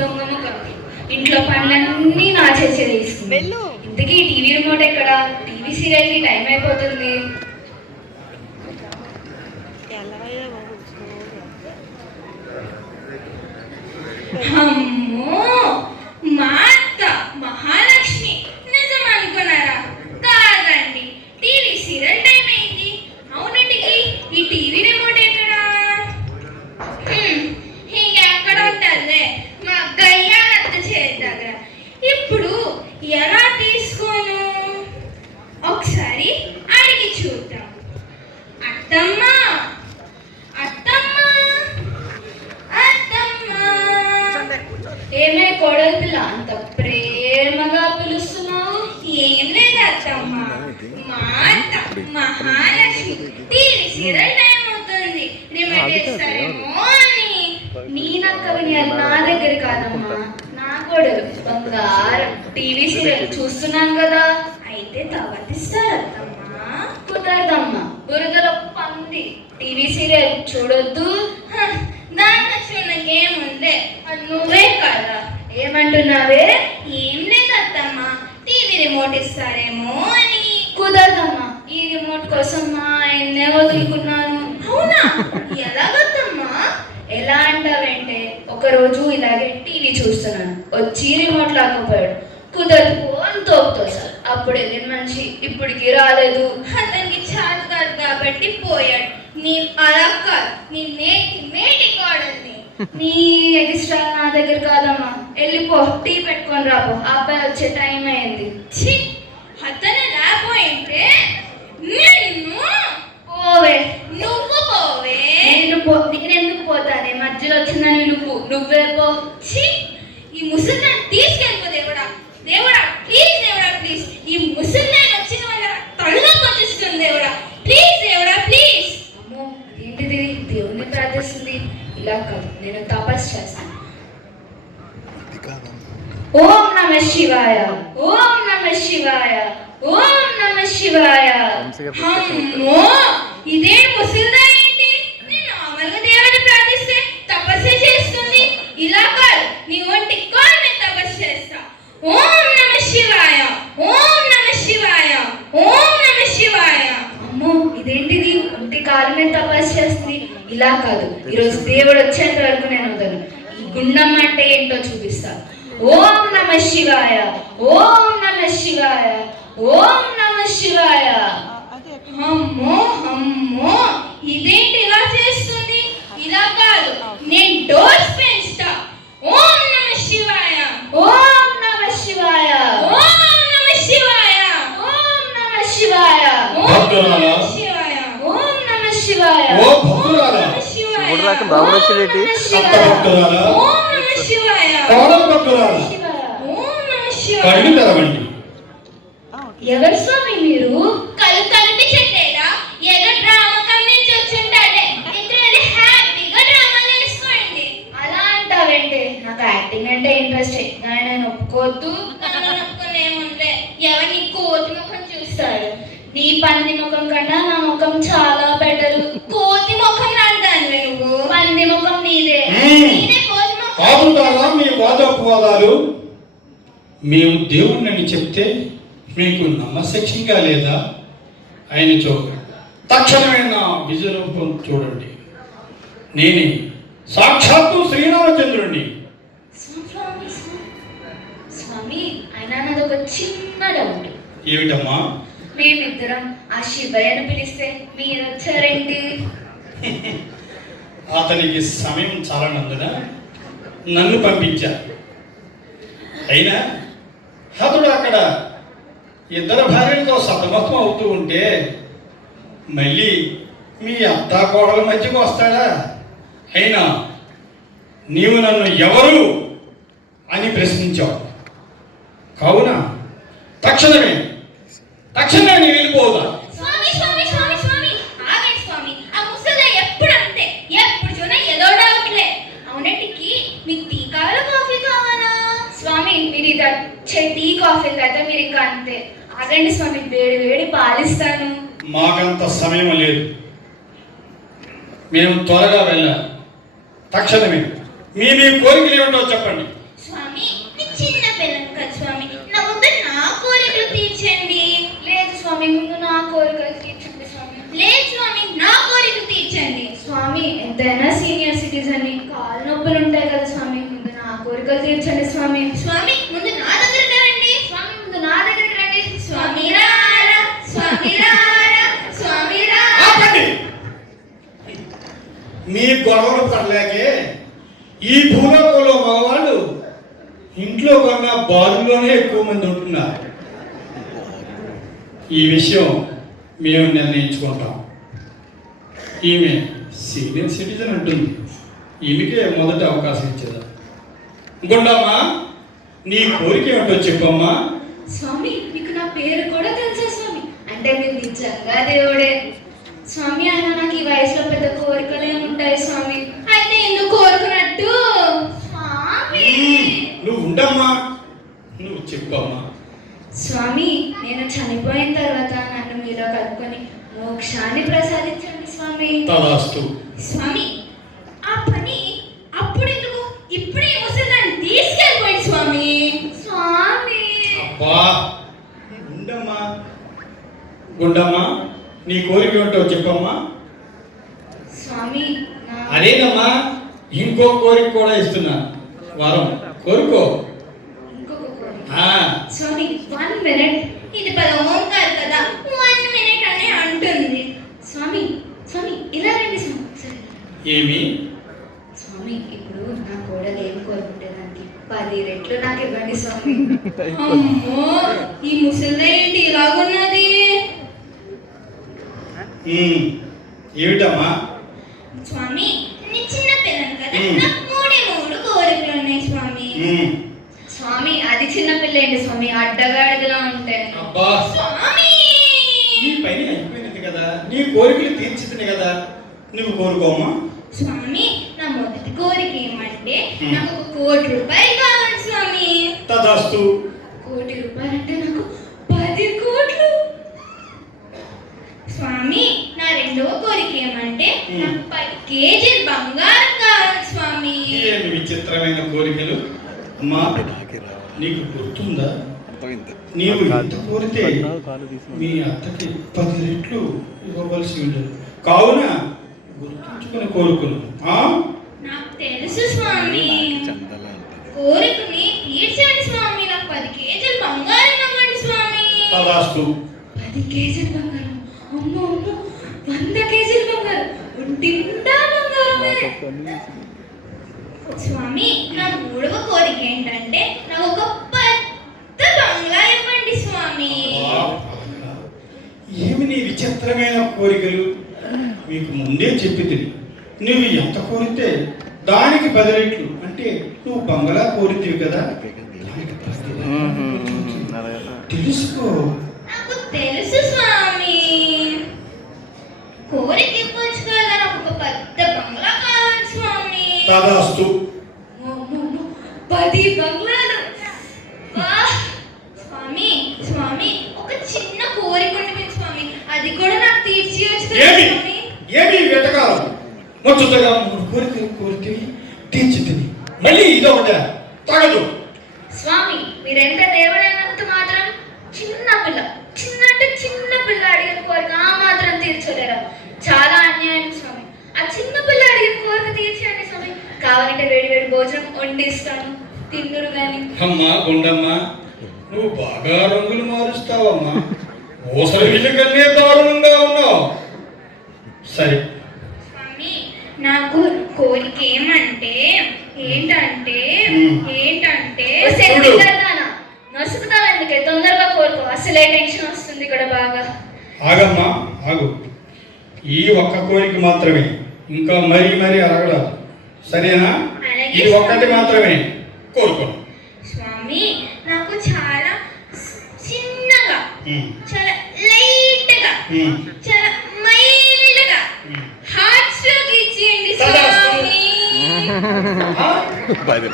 దొంగను ఇంట్లో పనులన్నీ నా చేసే తీసుకుంది. ఇంతకీ టీవీ రిమోట్ ఎక్కడ? టీవీ సీరియల్కి టైం అయిపోతుంది. అమ్మో మా అత్త మహాలక్ష్మి నిజం అనుకున్నారా కాదండి టీవీ సీరియల్ టైం అయింది అవునంటికి ఈ టీవీ రిమోట్ ఎక్కడా హ్మ్, ఇంకెక్కడ ఉంటుందిలే మా గయ్యాలత్త చేతి దగ్గర ఇప్పుడు ఎలా తీసుకోను ఒకసారి అడిగి చూద్దాం. అత్తమ్మ అత్తమ్మ అత్తమ్మ. ఏమే కోడలి పిల్ల అంత ప్రేమగా పిలుస్తున్నావు? ఏం లేదు అత్తమ్మ. మా అత్త మహాలక్ష్మి టీవీ సీరియల్ టైం అవుతుంది. రిమోట్ అని. నీ నక్క అది నా దగ్గర కాదమ్మా. నా కోడలు బంగారం టీవీ సీరియల్ చూస్తున్నాను కదా. అయితే తవ్వతిస్తారు అత్తమ్మా కుదరదమ్మా. బురదలో పంది. టీవీ సీరియల్ చూడొద్దు. దాంట్లో చూడకేముందే అది నువ్వే కదా. ఏమంటున్నావే? ఏం లేదు అత్తమ్మా టీవీ రిమోట్ ఇస్తారేమో అని. కుదరదమ్మా. ఈ రిమోట్ కోసం మా ఆయన్నే వదులుకున్నాను. అవునా? ఎలాగత్తమ్మా? ఎలా అంటావంటే ఒకరోజు ఇలాగే టీవీ చూస్తున్నాను. వచ్చి రిమోట్ లాక్కపోయాడు. కుదరదు అని తోపుతో సార్ అప్పుడు వెళ్ళిన మనిషి ఇప్పటికి రాలేదు. అతనికి చాలు కాదు కాబట్టి పోయాడు. నీ అలా కాదు. నీ నేటి మేటి కాడల్ని. నీ ఎగిస్ట్రా నా దగ్గర కాదమ్మా. వెళ్ళిపో టీ పెట్టుకొని రాపో. అబ్బాయి వచ్చే టైం అయింది ఛీ అతను రాపోయింటే నిన్ను పోవే నువ్వు పోవే నేను పో నేను ఎందుకు పోతానే మధ్యలో వచ్చిందని నువ్వు నువ్వే పో ఛీ ఈ ముసలిని తీసుకెళ్ళిపో దేవుడా దేవుడా ప్లీజ్ దేవుడా ప్లీజ్ ఈ ముసలిని వచ్చిన వాళ్ళ తల్లిలో వచ్చేస్తుంది దేవుడా ప్లీజ్ దేవుడా ప్లీజ్ అమ్మో ఏంటిది దేవుని ప్రార్థిస్తుంది కాదు నేను తపస్సు చేస్తాను ఓం నమ శివాయ. ఓం నమ శివాయ. ఓం నమ శివాయ. అమ్మో ఇదే ముసలిదా ఏంటి? నేను నార్మల్గా దేవుని ప్రార్థిస్తే తపస్సు చేస్తుంది. ఇలా కాదు నీ కాలు నేను తపస్సు చేస్తా. ఓం నమ శివాయ ఓం నమ శివాయ ఓం నమ శివాయ అమ్మో ఇదేంటిది ఒంటి కాలు మీద తపస్సు చేస్తుంది ఇలా కాదు. ఈరోజు దేవుడు వచ్చేంత వరకు నేను వదలను ఈ గుండం అంటే ఏంటో చూపిస్తా. ఓం నమ శివాయ ఓం నమ శివాయ ఓం నమ శివాయ. అమ్మో అమ్మో. ఇదేంటి ఇలా చేస్తుంది? ఇలా కాదు. నేను డోస్ పెంచుతా. ఓం నమ శివాయ. ఓం నమ శివాయ. ఓం నమ శివాయ ఓం నమ శివాయ ఓం నమ శివాయ ఓం నమ శివాయ ఓ భక్తురాలా? ఓం నమ శివాయ. శివుడు రాక రాముడు వచ్చాడేంటి? ఓం నమ శివాయ. అత్త భక్తురాలా? ఓం నమ శివాయ కోడలు భక్తురాలా? శివాయ. ఓం నమ శివాయ. కళ్ళు తెరవండి ఎవరు స్వామి మీరు ఆపుతారా మీ వాదోపవాదాలు మేము దేవుణ్ణని చెప్తే మీకు నమ్మశక్యంగా లేదా ఆయన చూ తక్షణమే నా విజయరూపం చూడండి. నేనే సాక్షాత్తు స్వామి అయినా నాది ఒక చిన్న డౌట్ ఏమిటమ్మా? మేమిద్దరం ఆ శివయ్యను పిలిస్తే మీరు వచ్చారేంటి అతనికి సమయం చాలనందున నన్ను పంపించారు అయినా హతుడు అక్కడ ఇద్దరు భార్యలతో సతమతం అవుతూ ఉంటే మళ్ళీ మీ అత్తా కోడల మధ్యకు వస్తాడా? అయినా నీవు నన్ను ఎవరు అని ప్రశ్నించావు. కావున తక్షణమే తక్షణమే నేను వెళ్ళిపోదా స్వామి స్వామి స్వామి స్వామి ఆగండి స్వామి ఆ ముసలి ఎప్పుడు అంతే ఎప్పుడు చూసినా ఏదో డౌట్లే అవునంటికి మీకు టీ కావాలా కాఫీ కావాలా ఇది వచ్చే టీ కాఫీ కదా మీరు ఇంకా అంతే. ఆగండి స్వామి వేడి వేడి పాలిస్తాను. మాకంత సమయం లేదు. మేము త్వరగా వెళ్ళాలి. తక్షణమే. మీ మీ కోరికలు ఏమిటో చెప్పండి. స్వామి చిన్న పిల్లని కదా స్వామి. నా ముందు నా కోరికలు తీర్చండి. లేదు స్వామి ముందు నా కోరికలు తీర్చండి స్వామి. లేదు స్వామి నా కోరికలు తీర్చండి. స్వామి ఎంతైనా సీనియర్ సిటిజన్ని కాలు నొప్పులు ఉంటాయి కదా స్వామి. ముందు నా కోరికలు తీర్చండి స్వామి. స్వామి ముందు నా దగ్గరికి రండి స్వామి ముందు నా దగ్గరికి రండి స్వామి రారా స్వామి రారా స్వామి రారా ఆపండి మీ గొడవలు పడలేకే ఈ భూలోకంలో మగవాళ్ళు ఇంట్లో కన్నా బారులోనే ఎక్కువ మంది ఉంటున్నారు. ఈ విషయం మేము నిర్ణయించుకుంటాం. ఈమె సీనియర్ సిటిజన్ అంటుంది. ఈమెకే మొదటి అవకాశం ఇచ్చేదా గుండమ్మా నీ కోరిక ఏమిటో చెప్పమ్మా. స్వామి మీకు నా పేరు కూడా తెలుసా స్వామి? అంటే మీరు నిజంగా దేవుడే. స్వామి ఆయన నాకు ఈ వయసులో పెద్ద కోరికలే ఉంటాయి స్వామి. అయితే ఎందుకు కోరుకున్నట్టు. స్వామి. నువ్వు ఉండమ్మా. నువ్వు చెప్పమ్మా స్వామి నేను చనిపోయిన తర్వాత నన్ను మీలో కలుపుకొని మోక్షాన్ని ప్రసాదించండి స్వామి. తదాస్తు స్వామి ఆ పని అప్పుడు ఎందుకు ఇప్పుడే ముసలిదాన్ని తీసుకెళ్ళిపోయింది స్వామి. స్వామి. అబ్బా. ఉండమ్మా. గుండమ్మా నీ కోరిక ఏమిటో చెప్పమ్మా. అదేనమ్మా ఇంకో కోరిక కూడా ఇస్తున్నా. వరం. కోరుకో. స్వామి వన్ మినిట్ ఇది పద ఓంకార్ కదా. వన్ మినిట్ అని అంటుంది. స్వామి స్వామి ఇలా రండి స్వామి ఏమి? స్వామి ఇప్పుడు నా కోడలు ఏం కోరుకుంటుందండి పది రెట్లు నాకు ఇవ్వండి స్వామి. అమ్మో ఈ ముసలిదా ఏంటి ఇలాగున్నది? ఏమిటమ్మా? స్వామి నేను చిన్న పిల్లని కదా. నాకు మూడే మూడు కోరికలు ఉన్నాయి స్వామి. స్వామి అది చిన్న పిల్ల ఏంటి స్వామి? అడ్డగాడిదలా ఉంటాయి అబ్బా! స్వామి! నీ పని అయిపోయినది కదా. నీ కోరికలు తీర్చితిని కదా. నువ్వు కోరుకోమ్మా. స్వామి నా మొదటి కోరిక ఏమంటే. నాకు ఒక కోటి రూపాయలు కావాలి స్వామి. తదాస్తు. కోటి రూపాయలు అంటే నాకు స్వామి నా రెండవ కోరిక ఏమంటే. నాకు పది కేజీలు బంగారం కావాలి స్వామి. ఏమి విచిత్రమైన కోరికలు? అమ్మా నీకు గుర్తుందా? నీవు ఎంత కోరితే మీ అత్తకి పది రెట్లు ఇవ్వవలసి ఉండదు కావున గుర్తుంచుకుని కోరుకును ఆ? నాకు తెలుసు స్వామి. కోరికని తీర్చండి స్వామి. నాకు పది కేజీలు బంగారం ఇవ్వండి స్వామి. పది కేజీలు బంగారం. వంద కేజీలు బంగారం. బంగారమే? స్వామి నా మూడవ కోరిక ఏంటంటే నాకు ఒక పెద్ద బంగ్లా ఇవ్వండి స్వామి. ఏమి నీ విచిత్రమైన కోరికలు? మీకు ముందే చెప్పింది నువ్వు ఎంత కోరితే దానికి పది రెట్లు. అంటే నువ్వు బంగళా కోరితివి కదా. తెలుసుకో నాకు తెలుసు స్వామి కోరిక ఇవ్వచ్చు కదా నాకు ఒక పెద్ద బంగ్లా కావాలి స్వామి తదాస్తు. పది బంగ్లాలు! స్వామి స్వామి ఒక చిన్న కోరిక ఉండిపోయింది స్వామి. అది కూడా నాకు కదా ఏమి? ఏమి వెతకాలం? ముచ్చటగా మూడు కోరికలు కోరితే తీర్చితిని మళ్ళీ ఇదొకట తగదు. స్వామి మీరెంత దేవుడైనంత మాత్రం చిన్న పిల్ల చిన్న అంటే చిన్న పిల్ల అడిగిన కోరిక ఆ మాత్రం తీర్చలేరా? చాలా అన్యాయం స్వామి ఆ చిన్న పిల్ల అడిగిన కోరిక తీర్చండి స్వామి కావాలంటే వేడి వేడి భోజనం వండిస్తాను. తిందురు గాని. అమ్మా గుండమ్మా నువ్వు బాగా రంగులు మారుస్తావమ్మా. ఊసరి విల్లు కన్నే దారుణంగా ఉన్నావు. సరే. స్వామి నాకు కోరిక ఏమంటే ఏంటంటే. ఏంటంటే చూడు. నసుకుతావు ఎందుకే తొందరగా కోరుకో. అసలే టెన్షన్ వస్తుంది ఇక్కడ బాగా. ఆగమ్మా ఆగు. ఈ ఒక్క కోరిక మాత్రమే ఇంకా మరీ మరీ అడగరాదు సరేనా అలాగే ఇది ఒక్కటి మాత్రమే కోరుకో స్వామి నాకు చాలా చిన్నగా చాలా లైట్గా చాలా మైల్డ్గా. హార్ట్ స్ట్రోక్ ఇచ్చేయండి. స్వామి? పది